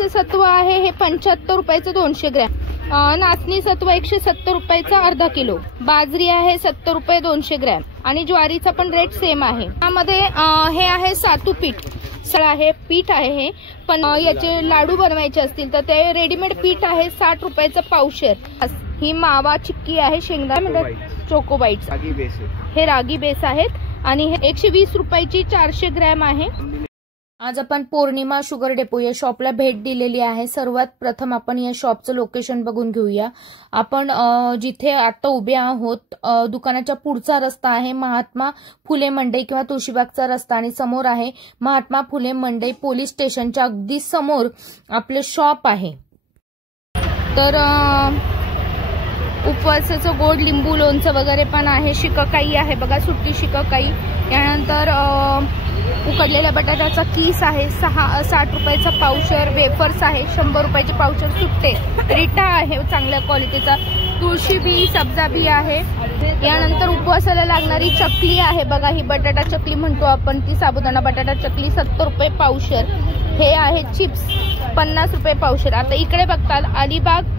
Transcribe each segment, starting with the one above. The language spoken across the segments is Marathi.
ज्वारीचं सत्व आहे हे 75 रुपयाचं 200 ग्रॅम, नाचणी सत्व 170 रुपयाचा अर्धा किलो, बाजरी आहे 70 रुपये 200 ग्रॅम आणि ज्वारीचा पण रेट सेम आहे। यामध्ये हे आहे सातू पीठ आहे, पीठ आहे हे, पण याचे लाडू बनवायचे असतील तर ते रेडीमेड पीठ आहे 60 रुपयाचं पावशेर। ही मावा चिक्की आहे, शेंगदाणा चोको बाईट्स, हे रागी बेस आहेत आणि हे 120 रुपयाची 400 ग्रॅम आहे। आज आपण पौर्णिमा शुगर डेपो या शॉपला भेट दिलेली आहे। सर्वात प्रथम आपण या शॉपचं लोकेशन बघून घेऊया। आपण जिथे आता उभे आहोत दुकानाच्या पुढचा रस्ता आहे महात्मा फुले मंडई किंवा तुळशीबागचा रस्ता आणि समोर आहे महात्मा फुले मंडई पोलीस स्टेशनच्या अगदी समोर आपले शॉप आहे। तर उपवासाचं गोड लिंबू लोणचं वगैरे पण आहे, शिककाई आहे बघा, सुट्टी शिककाई, यानंतर उकडलेल्या बटाट्याचा किस आहे 60 रुपयाचा पावशेर, वेफर्स आहे 100 रुपयाचे पावशेर सुट्टे, रिटा आहे चांगल्या क्वालिटीचा, तुळशी बी सब्जा बी आहे। यानंतर उपवासाला लागणारी चकली आहे बघा, ही बटाटा चकली म्हणतो आपण, ती साबुदाणा बटाटा चकली 70 रुपये पावशेर। हे आहे चिप्स 50 रुपये पावशेर। आता इकडे बघताल अलिबाग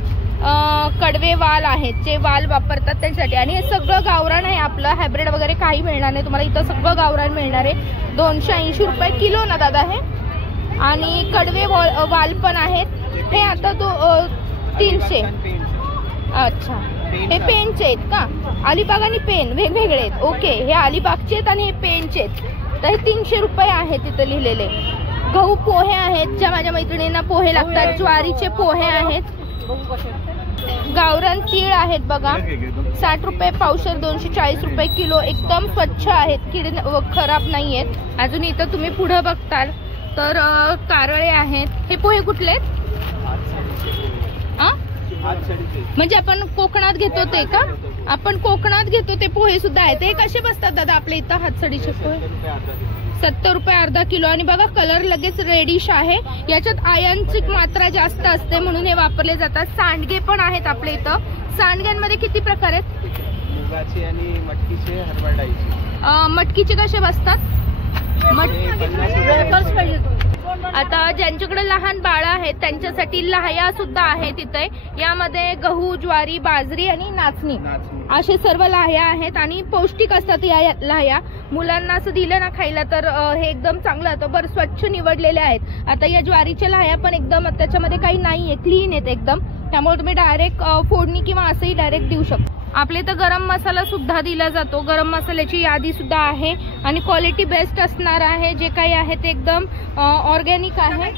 कडवे वाल आहेत, जे वाल वापरतात त्यासाठी, आणि हे सगळं गावरान आहे आपलं, हायब्रिड वगैरे काही मिळणार नाही तुम्हाला, इथं सगळं गावरान मिळणार आहे। 280 रुपये किलो ना दादा हे, आणि कडवे वाल पण आहेत, हे आता 300। अच्छा, हे पेनचे आहेत का? अलिबाग आणि पेन वेगवेगळे आहेत, ओके, हे अलिबागचे आहेत आणि हे पेनचे आहेत, तर हे 300 रुपये आहेत तिथं लिहिलेले। गहू पोहे आहेत, ज्या माझ्या मैत्रिणींना पोहे लागतात, ज्वारीचे पोहे आहेत, गावरान तीळ आहेत बघा 60 रुपये पावशेर, 240 रुपये किलो, एकदम स्वच्छ आहेत, कीड खराब नाही आहेत। अजून इथं तुम्ही पुढे बघताल तर कारळे आहेत, हे पोहे कुठले आहेत? म्हणजे आपण कोकणात घेतो ते का? आपण कोकणात घेतो ते पोहे सुद्धा आहेत, ते कसे बसतात दादा आपल्या इथं हातसडीचे पोहे? 70 रुपये अर्धा किलो, आणि बघा कलर लगेच रेडिश आहे, याच्यात आयर्नची मात्रा जास्त असते म्हणून हे वापरले जातात। सांडगे पण आहेत आपल्या इथं, सांडग्यांमध्ये किती प्रकार आहेत? मुगाचे आणि मटकीचे, हरभरा डाळीचे। मटकीचे कसे बसतात? आता ज्यांच्याकडे लहान बाळ आहेत त्यांच्यासाठी लाह्या सुद्धा आहेत इथे, यामध्ये गहू, ज्वारी, बाजरी आणि नाचणी असे सर्व लाह्या आहेत आणि पौष्टिक असतात या लाह्या। मुलांना असं दिलं ना खायला तर हे एकदम चांगलं होतं, बरं स्वच्छ निवडलेले आहेत। आता या ज्वारीच्या लाह्या पण एकदम त्याच्यामध्ये काही नाहीये, क्लीन आहेत एकदम, त्यामुळे तुम्ही डायरेक्ट फोडणी किंवा असंही डायरेक्ट देऊ शकता। आपले इथं गरम मसाला सुद्धा दिला जातो, गरम मसाल्याची यादी सुद्धा आहे आणि क्वालिटी बेस्ट असणार आहे, जे काही आहे ते एकदम ऑर्गॅनिक आहे।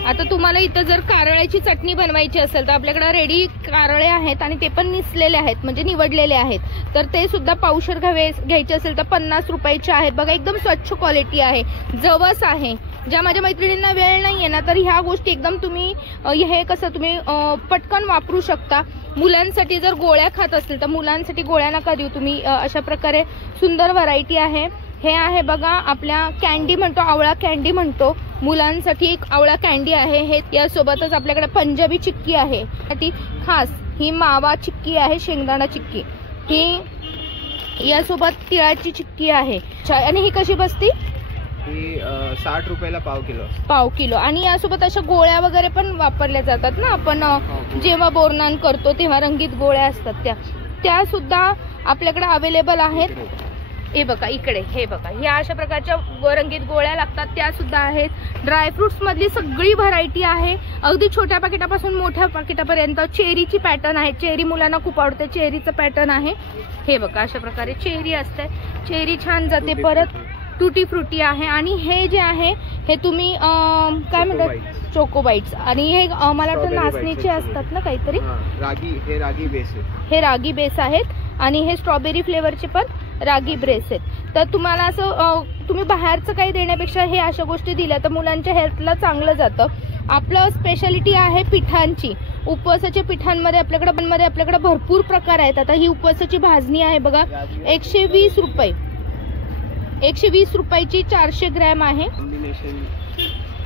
आता तुम्हाला इथं जर कारळ्याची चटणी बनवायची असेल तर आपल्याकडे रेडी कारळे आहेत आणि ते पण निसलेले आहेत, म्हणजे निवडलेले आहेत, तर ते सुद्धा पावशेर घ्यायचे असेल तर 50 रुपयाचे आहेत बघा, एकदम स्वच्छ क्वालिटी आहे। जवस आहे, ज्या माझ्या मैत्रिणींना वेळ नाहीये ना तर ह्या गोष्टी एकदम तुम्ही हे कसं तुम्ही पटकन वापरू शकता। मुलांसाठी जर गोळ्या खात असतील तर मुलांसाठी गोळ्या नका देऊ तुम्ही, अशा प्रकारे सुंदर व्हरायटी आहे। हे आहे बघा आपल्या कॅन्डी म्हणतो, आवळा कॅन्डी म्हणतो, मुलांसाठी एक आवळा कॅन्डी आहे हे। यासोबतच आपल्याकडे पंजाबी चिक्की आहे, ती खास ही मावा चिक्की आहे, शेंगदाणा चिक्की, ही यासोबत तिळाची चिक्की आहे। आणि ही कशी बसती? 60 रुपयाला पाव किलो। आणि यासोबत अशा गोळ्या वगैरे पण वापरल्या जातात ना, आपण जेव्हा बोरनान करतो तेव्हा रंगीत गोळ्या असतात त्या सुद्धा आपल्याकडे अवेलेबल आहेत। हे बघा इकडे, हे बघा ह्या अशा प्रकारच्या रंगीत गोळ्या लागतात त्या सुद्धा आहेत। ड्रायफ्रुट्स मधली सगळी व्हरायटी आहे, अगदी छोट्या पाकिटापासून मोठ्या पाकिटापर्यंत। चेरीची पॅटर्न आहे, चेरी मुलांना खूप आवडते, चेरीचं पॅटर्न आहे, हे बघा अशा प्रकारे चेरी असते, चेरी छान जाते। परत टुटी फ्रुटी आहे, आणि हे जे आहे हे तुम्ही काय म्हणतात चोको बाईट्स, आणि हे मला वाटतं नाचणीचे असतात ना काहीतरी, हे रागी बेस आहेत, आणि हे स्ट्रॉबेरी फ्लेवरचे पण रागी ब्रेस आहेत। तर तुम्हाला असं तुम्ही बाहेरचं काही देण्यापेक्षा हे अशा गोष्टी दिल्या तर मुलांच्या हेल्थला चांगलं जातं। आपलं स्पेशालिटी आहे पिठांची, उपवासाच्या पिठांमध्ये आपल्याकडे भरपूर प्रकार आहेत। आता ही उपवासाची भाजणी आहे बघा 120 रुपये, 120 रुपयाची 400 ग्रॅम आहे।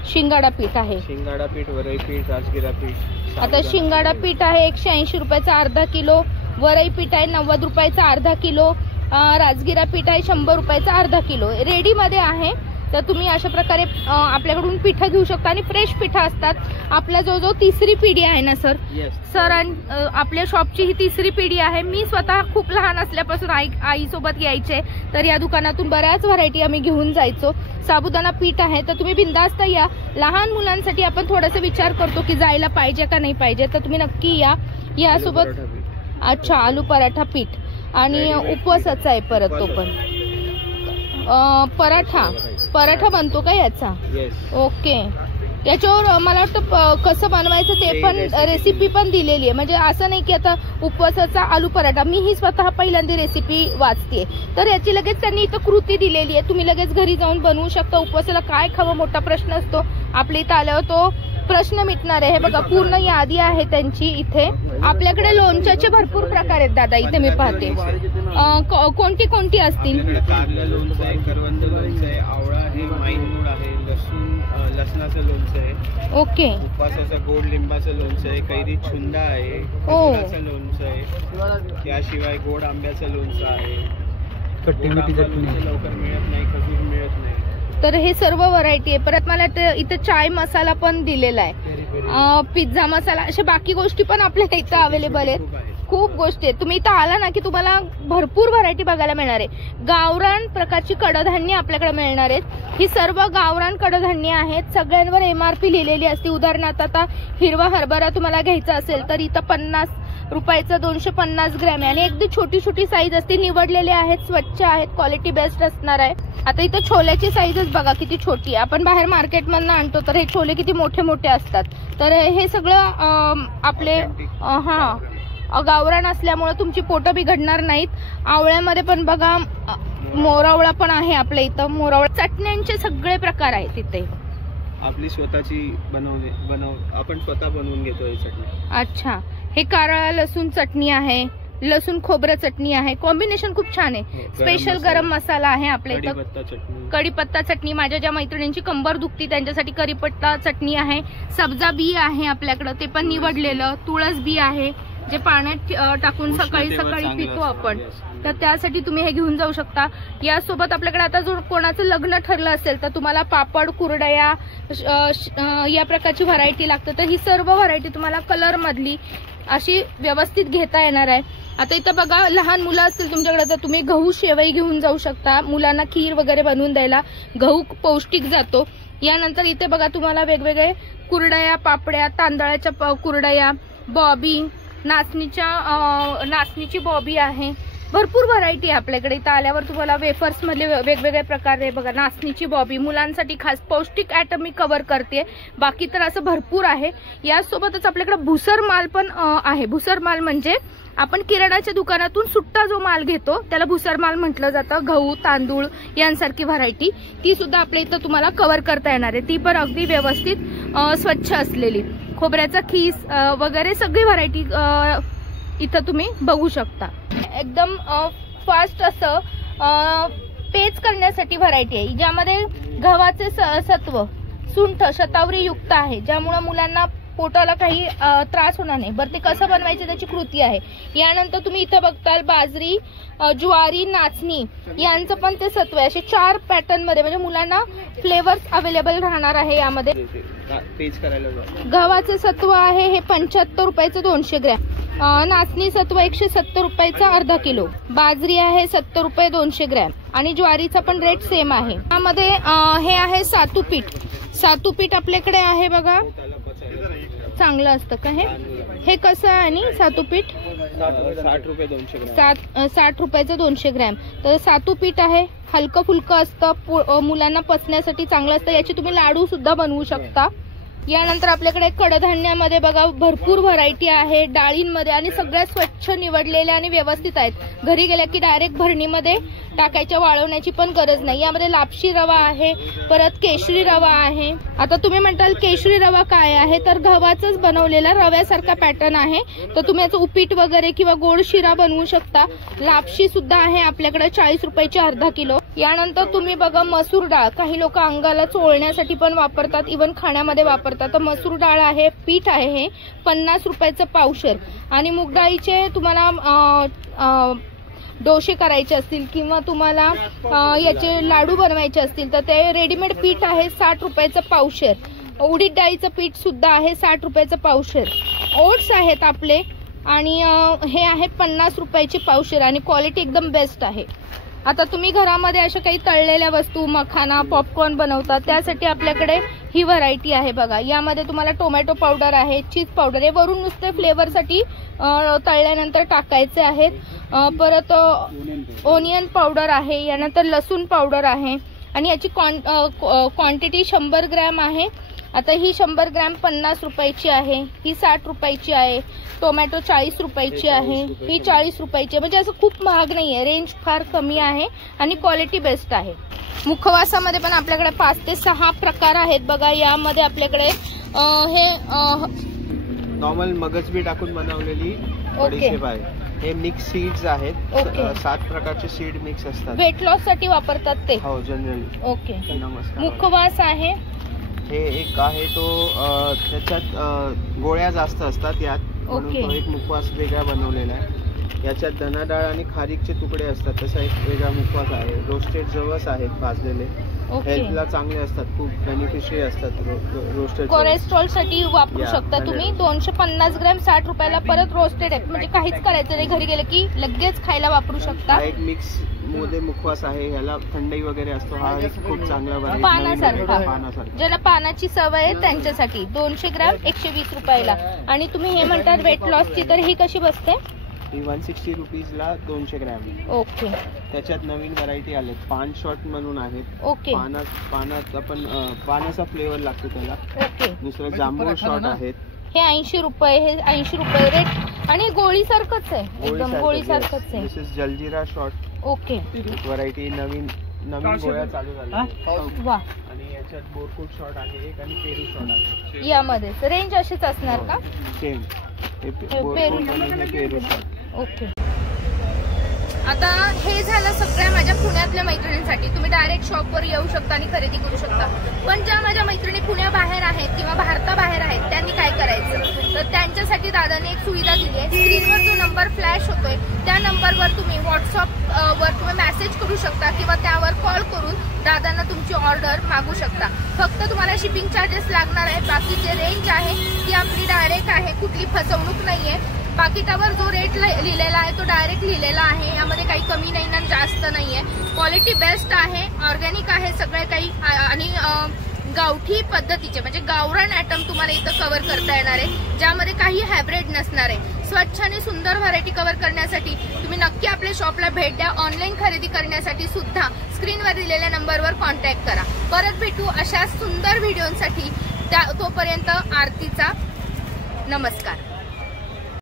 शिंगाडा पीठ आहे, शिंगाडा पीठ, वरई पीठ, राजगिरा पीठ। आता शिंगाडा पीठ आहे 180 रुपयाचा अर्धा किलो, वरई पीठ आहे 90 रुपयाचा अर्धा किलो, राजगिरा पीठ आहे 100 रुपयाचा अर्धा किलो। रेडी मध्ये आहे, तर तुम्ही अशा प्रकारे आपल्याकडून पिठं घेऊ शकता आणि फ्रेश पिठं असतात. आपल्या जवळजवळ तिसरी पिढी आहे ना सर? सर आपल्या शॉपची ही तिसरी पिढी आहे. मी स्वतः खूप लहान असल्यापासून आई सोबत यायचे, तर या दुकानातून बऱ्याच व्हरायटी आम्ही घेऊन जायचो. साबुदाणा पीठ आहे, तर तुम्ही बिंदास्त या. लहान मुलांसाठी आपण थोडासा विचार करतो की जायला पाहिजे का नाही पाहिजे, तर तुम्ही नक्की या. यासोबत अच्छा आलू पराठा पीठ आणि उपवासाचा आहे परत तो पण पराठा बनतो का याचा? ओके. त्याच्यावर मला वाटतं कसं बनवायचं ते पण रेसिपी पण दिलेली आहे. म्हणजे असं नाही की आता उपवासाचा आलू पराठा, मी ही स्वतः पहिल्यांदा रेसिपी वाचते, तर याची लगेच त्यांनी इथं कृती दिलेली आहे. तुम्ही लगेच घरी जाऊन बनवू शकता. उपवासाला काय खावं मोठा प्रश्न असतो, आपल्या इथं आल्यावर तो प्रश्न मिटणार आहे. हे बघा पूर्ण यादी आहे त्यांची इथे. आपल्याकडे लोणच्याचे भरपूर प्रकार आहेत दादा इथे मी पाहते. कोणती कोणती असतील? कारलं लोणचं आहे, करवंद लोणचं आहे, आवळा आहे, माईनमूळ आहे, लसणाचं लोणचं आहे. ओके. उपवासाचं गोड लिंबाचं लोणचं आहे, कैरी छुंदा आहे, खजुराचं लोणचं आहे, याशिवाय गोड आंब्याचं लोणचं आहे. लवकर मिळत नाही, खजूर मिळत नाही. तर हे सर्व व्हरायटी आहे. परत मला इथं चाय मसाला पण दिलेला आहे, पिझ्झा मसाला, अशा बाकी गोष्टी पण आपल्याला इथं अवेलेबल आहेत. खूप गोष्टी आहेत. तुम्ही इथं आला ना की तुम्हाला भरपूर व्हरायटी बघायला मिळणार आहे. गावरान प्रकारची कडधान्य आपल्याकडे मिळणार आहेत. ही सर्व गावरान कडधान्य आहेत. सगळ्यांवर MRP लिहिलेली असते. उदाहरणार्थ आता हिरवा हरभरा तुम्हाला घ्यायचा असेल तर इथं 50 रुपयाचं 250 ग्रॅम आहे आणि अगदी छोटी छोटी साईज असते. निवडलेले आहेत, स्वच्छ आहेत, क्वालिटी बेस्ट असणार आहे. आता इथं छोल्याची साईजच बघा किती छोटी आहे. आपण बाहेर मार्केटमधून आणतो तर हे छोले किती मोठे मोठे असतात. तर हे सगळं आपले गावरान असल्यामुळे तुमची पोटं बिघडणार नाहीत. आवळ्यामध्ये पण बघा मोरावळा पण आहे आपल्या इथं. मोरावळा चटण्यांचे सगळे प्रकार आहेत तिथे. आपली स्वतःची आपण स्वतः बनवून घेतो ही चटणी. अच्छा. हे कारळा लसूण चटणी आहे, लसूण खोबरं चटणी आहे. कॉम्बिनेशन खूप छान आहे. स्पेशल गरम मसाला आहे आपल्या इथं. कढीपत्ता चटणी. माझ्या ज्या मैत्रिणींची कंबर दुखती त्यांच्यासाठी कढीपत्ता चटणी आहे. सब्जा बी आहे आपल्याकडं, ते पण निवडलेलं. तुळस बी आहे जे पाण्यात टाकून सकाळी सकाळी पितो आपण, तर त्यासाठी तुम्ही हे घेऊन जाऊ शकता. यासोबत आपल्याकडे आता जर कोणाचं लग्न ठरलं असेल तर तुम्हाला पापड, कुरडया या प्रकारची व्हरायटी लागते, तर ही सर्व व्हरायटी तुम्हाला कलर मधली अशी व्यवस्थित घेता येणार आहे. आता इथं बघा लहान मुलं असतील तुमच्याकडे तर तुम्ही गहू शेवई घेऊन जाऊ शकता. मुलांना खीर वगैरे बनवून द्यायला गहू पौष्टिक जातो. यानंतर इथे बघा तुम्हाला वेगवेगळे कुरडया, पापड्या, तांदळाच्या कुरडया, बॉबी, नाचणीची बॉबी आहे. भरपूर व्हरायटी आहे आपल्याकडे. इथं आल्यावर तुम्हाला वेफर्स मधले वेगवेगळे प्रकार आहे बघा. नाचणीची बॉबी मुलांसाठी खास पौष्टिक आयटम मी कव्हर करते. बाकी तर असं भरपूर आहे. यासोबतच आपल्याकडे भुसर माल पण आहे. भुसर माल म्हणजे आपण किराणाच्या दुकानातून सुट्टा जो माल घेतो त्याला भुसर माल म्हटलं जातं. गहू, तांदूळ यांसारखी व्हरायटी ती सुद्धा आपल्या इथं तुम्हाला कव्हर करता येणार आहे. ती पण अगदी व्यवस्थित स्वच्छ असलेली. खोबऱ्याचा खीस वगैरे सगळी व्हरायटी इथं तुम्ही बघू शकता. एकदम फास्ट असं पेच करण्यासाठी व्हरायटी आहे ज्यामध्ये गव्हाचे सत्व, सुंठ, शतावरी युक्त आहे, ज्यामुळे मुलांना पोटाला काही त्रास होणार नाही. बरं ते कसं बनवायचं त्याची कृती आहे. यानंतर तुम्ही इथं बघताल बाजरी, ज्वारी, नाचणी यांचं पण ते सत्व आहे. असे 4 पॅटर्न मध्ये म्हणजे मुलांना फ्लेवर्स अवेलेबल राहणार आहे. यामध्ये गव्हाचे सत्व आहे हे 75 रुपयाचं 200 ग्रॅम. नाचणी सत्व 170 रुपयाचा अर्धा किलो. बाजरी आहे 70 रुपये 200 ग्रॅम आणि ज्वारीचा पण रेट सेम आहे. यामध्ये हे आहे सातू पीठ. सातू पीठ आपल्याकडे आहे बघा. चांगलं असतं का हे कसं आहे? आणि सातू पीठ 60 रुपये 200 ग्रॅम. 60 रुपयाचं 200 ग्रॅम. तर सातू पीठ आहे. हलकं फुलकं असतं, मुलांना पचण्यासाठी चांगलं असतं. याचे तुम्ही लाडू सुद्धा बनवू शकता. यानंतर आपल्याकडे कडधान्यामध्ये बघा भरपूर व्हरायटी आहे. डाळींमध्ये आणि सगळ्या स्वच्छ निवडलेल्या आणि व्यवस्थित आहेत. घरी गेल्या की डायरेक्ट भरणीमध्ये टाकायच्या, वाळवण्याची पण गरज नाही. यामध्ये लापशी रवा आहे, परत केशरी रवा आहे. आता तुम्ही म्हणताल केशरी रवा काय आहे, तर गव्हाचाच बनवलेला रव्यासारखा पॅटर्न आहे. तर तुम्ही याचं उपीट वगैरे किंवा गोड शिरा बनवू शकता. लापशी सुद्धा आहे आपल्याकडे 40 रुपयाची अर्धा किलो. यानंतर तुम्ही बघा मसूर डाळ. काही लोक अंगाला चोळण्यासाठी पण वापरतात, इव्हन खाण्यामध्ये वापरतात. तर मसूर डाळ आहे, पीठ आहे हे 50 रुपयाचं पावशेर. आणि मूग डाळीचे तुम्हाला डोसे करायचे असतील किंवा तुम्हाला याचे लाडू बनवायचे असतील तर ते रेडीमेड पीठ आहे 60 रुपयाचं पावशेर. उडीद डाळीचं पीठ सुद्धा आहे 60 रुपयाचं पावशेर. ओट्स आहेत आपले आणि हे आहे 50 रुपयाची पावशेर आणि क्वालिटी एकदम बेस्ट आहे. आता तुम्ही घरामध्ये अशा काही तळलेल्या वस्तू मखाना पॉपकॉर्न बनवतात त्यासाठी आपल्याकडे ही व्हरायटी आहे बघा. यामध्ये तुम्हाला टोमॅटो पावडर आहे, चीज पावडर आहे, वरून नुसते फ्लेवरसाठी तळल्यानंतर टाकायचे आहेत. परत ओनियन पावडर आहे, यानंतर लसूण पावडर आहे आणि याची क्वांटिटी 100 ग्रॅम आहे. आता ही 100 ग्रॅम 50 रुपयाची आहे, ही 60 रुपयाची आहे. टोमॅटो 40 रुपयाची आहे, ही 40 रुपयाची. म्हणजे असं खूप महाग नाही आहे, रेंज फार कमी आहे आणि क्वालिटी बेस्ट आहे. मुखवासामध्ये पण आपल्याकडे 5 ते 6 प्रकार आहेत बघा. यामध्ये आपल्याकडे हे नॉर्मल मगज बी टाकून बनवलेली बडीशेप आहे. हे मिक्स सीड्स आहेत. 7 प्रकारचे सीड मिक्स असतात. वेट लॉस साठी वापरतात ते. हो जनरली. ओके. नमस्कार. मुखवास आहे. हे एक आहे तो त्याच्यात गोळ्या जास्त असतात यात, म्हणून तो एक मुखवास वेगळा बनवलेला आहे. याच्यात धनाडाळ आणि खारीकचे तुकडे असतात, तसा एक वेगळा मुखवास आहे. रोस्टेड जवस आहेत भाजलेले, हेल्थला चांगले असतात, खूप बेनिफिशियरी असतात. रोस्टेड कोलेस्ट्रॉल साठी वापरू शकता तुम्ही. 250 ग्रॅम 60 रुपयाला. परत रोस्टेड आहे, म्हणजे काहीच करायचं नाही, घरी गेलं की लगेच खायला वापरू शकता. एक मिक्स मध्ये मुखवास आहे, ह्याला थंडाई वगैरे असतो. हा एक खूप चांगला पानासारखा, ज्याला पानाची सवय आहे त्यांच्यासाठी. 200 ग्रॅम 120 रुपयाला. आणि तुम्ही हे म्हणतात वेट लॉसची, तर ही कशी बसते? 160 रुपीजला 200 ग्रॅम. ओके. त्याच्यात नवीन व्हरायटी आले, पान शॉट म्हणून आहेत. ओके. पानात आपण पानाचा फ्लेवर लागतो त्याला. ओके. दुसरं जांभूळ शॉट आहेत. हे 80 रुपये, हे 80 रुपये रेट. आणि गोळी सारखंच आहे, एकदम गोळी सारखंच आहे. This is jaljeera shot. Okay. Variety नवीन गोळ्या चालू झाल्या. वा. आणि याच्यात बोरकूट शॉट आहे एक आणि पेरू शॉट आहे. यामध्ये रेंज अशीच असणार का? सेम. पेरू शॉट. ओके. आता हे झालं सगळ्या माझ्या पुण्यातल्या मैत्रिणींसाठी. तुम्ही डायरेक्ट शॉपवर येऊ शकता आणि खरेदी करू शकता. पण ज्या माझ्या मैत्रिणी पुण्याबाहेर आहेत किंवा भारताबाहेर आहेत त्यांनी काय करायचं, तर त्यांच्यासाठी दादाने एक सुविधा दिली आहे. स्क्रीनवर जो नंबर फ्लॅश होतोय त्या नंबरवर तुम्ही व्हॉट्सअपवर तुम्ही मेसेज करू शकता किंवा त्यावर कॉल करून दादांना तुमची ऑर्डर मागू शकता. फक्त तुम्हाला शिपिंग चार्जेस लागणार आहे. बाकी जे रेंज आहे ती आपली डायरेक्ट आहे, कुठली फसवणूक नाहीये. बाकी त्यावर जो रेट लिहिलेला आहे तो डायरेक्ट लिहिलेला आहे. यामध्ये काही कमी नाही ना जास्त नाहीये. क्वालिटी बेस्ट आहे, ऑर्गॅनिक आहे सगळं काही. आणि गावठी पद्धतीचे म्हणजे गावरान आयटम तुम्हाला इथं कव्हर करता येणार आहे, ज्यामध्ये काही हायब्रिड नसणार आहे. स्वच्छ आणि सुंदर व्हरायटी कव्हर करण्यासाठी तुम्ही नक्की आपल्या शॉपला भेट द्या. ऑनलाईन खरेदी करण्यासाठी सुद्धा स्क्रीनवर दिलेल्या नंबरवर कॉन्टॅक्ट करा. परत भेटू अशा सुंदर व्हिडिओसाठी. तोपर्यंत आरतीचा नमस्कार.